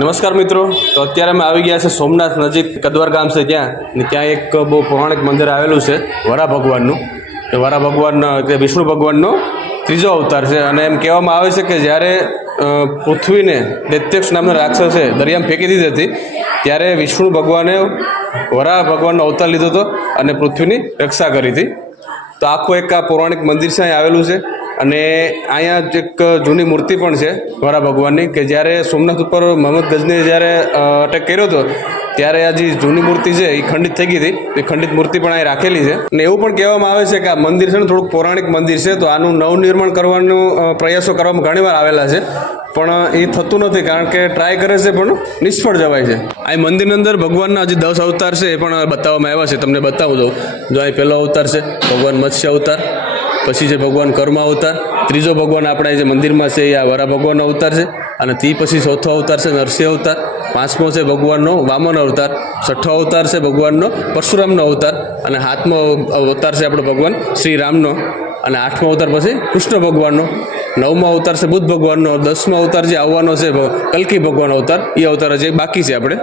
નમસ્કાર મિત્રો, તો અત્યારે અમે આવી ગયા છે સોમનાથ નજીક કદવાર ગામ છે ત્યાં એક બહુ પૌરાણિક મંદિર આવેલું છે વરા ભગવાનનું. એ વરા ભગવાન એટલે વિષ્ણુ ભગવાનનો ત્રીજો અવતાર છે અને એમ કહેવામાં આવે છે કે જ્યારે પૃથ્વીને દૈત્યક્ષ નામના રાક્ષસે દરિયામાં ફેંકી દીધી હતી ત્યારે વિષ્ણુ ભગવાને વરા ભગવાનનો અવતાર લીધો હતો અને પૃથ્વીની રક્ષા કરી હતી. તો આખું એક આ પૌરાણિક મંદિર છે અહીં આવેલું છે અને અહીંયા એક જૂની મૂર્તિ પણ છે વરા ભગવાનની કે જ્યારે સોમનાથ ઉપર મોહમ્મદ ગઝનીએ જ્યારે અટેક કર્યો હતો ત્યારે આ જે જૂની મૂર્તિ છે એ ખંડિત થઈ ગઈ હતી. એ ખંડિત મૂર્તિ પણ અહીં રાખેલી છે અને એવું પણ કહેવામાં આવે છે કે આ મંદિર છે ને થોડુંક પૌરાણિક મંદિર છે, તો આનું નવનિર્માણ કરવાનો પ્રયાસો કરવામાં ઘણીવાર આવેલા છે પણ એ થતું નથી કારણ કે ટ્રાય કરે છે પણ નિષ્ફળ જવાય છે. આ મંદિરની અંદર ભગવાનના હજી 10 અવતાર છે એ પણ બતાવવામાં આવ્યા છે. તમને બતાવું દઉં. જો અહીં પહેલો અવતાર છે ભગવાન મત્સ્ય અવતાર, પછી છે ભગવાન કર્મ અવતાર, ત્રીજો ભગવાન આપણે જે મંદિરમાં છે એ આ વરા ભગવાનનો અવતાર છે અને તે પછી ચોથો અવતાર છે નરસિંહ અવતાર, પાંચમો છે ભગવાનનો વામન અવતાર, છઠ્ઠો અવતાર છે ભગવાનનો પરશુરામનો અવતાર અને સાતમો અવતાર છે આપણો ભગવાન શ્રી રામનો અને આઠમો અવતાર પછી કૃષ્ણ ભગવાનનો, નવમો અવતાર છે બુદ્ધ ભગવાનનો, 10મો અવતાર જે આવવાનો છે કલ્કી ભગવાન અવતાર, એ અવતાર હજી બાકી છે આપણે.